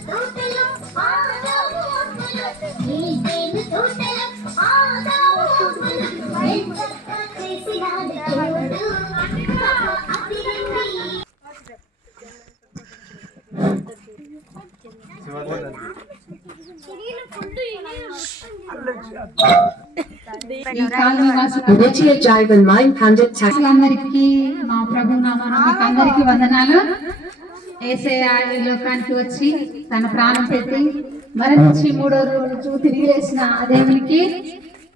తోటలో ఆదాము అప్పులు అందరికీ మా ప్రభు నామానికి అందరికీ వందనాలు. ఏసయ్య ఈ లోకానికి వచ్చి తన ప్రాణం పెట్టి మరణించి మూడో రోజు తిరిగి లేచిన ఆ దేవునికి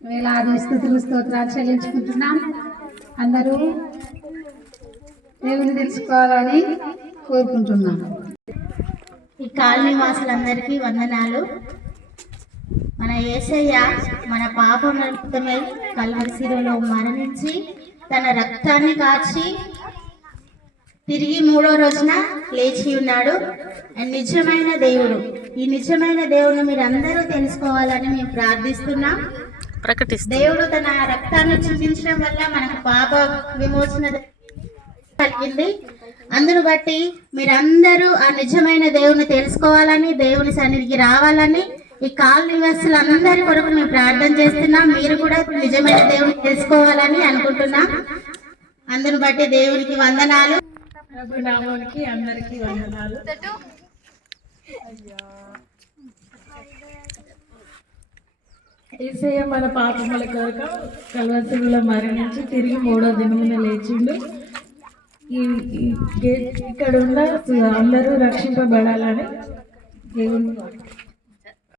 వేలాది స్థుతులు స్తోత్రాలు చెల్లించుకుంటున్నాం. అందరూ దేవుని తెలుసుకోవాలని కోరుకుంటున్నాం. ఈ కాలనీ వాసులందరికీ వందనాలు. మన యేసయ్య మన పాప నిమిత్తమై కల్వరిశిలో మరణించి తన రక్తాన్ని కాచి తిరిగి మూడో రోజున లేచి ఉన్నాడు. అండ్ నిజమైన దేవుడు. ఈ నిజమైన దేవుని మీరు అందరూ తెలుసుకోవాలని మేము ప్రార్థిస్తున్నాం. దేవుడు తన రక్తాన్ని చూపించడం వల్ల మనకు పాప విమోచన కలిగింది. అందును బట్టి మీరందరూ ఆ నిజమైన దేవుని తెలుసుకోవాలని దేవుని సన్నిధికి రావాలని ఈ కాల్ నివాసులందరి కొరకు మేము ప్రార్థన చేస్తున్నాం. మీరు కూడా నిజమైన దేవుని తెలుసుకోవాలని అనుకుంటున్నాం. అందును బట్టి దేవునికి వందనాలు. నామానికి అందరికీ వందనాలు. ఏసయ్య మన పాపముల కొరకు కల్వసులో మరణించి తిరిగి మూడో దినమున లేచిండు. ఈ ఇక్కడ ఉన్న అందరూ రక్షింపబడాలని దేవుని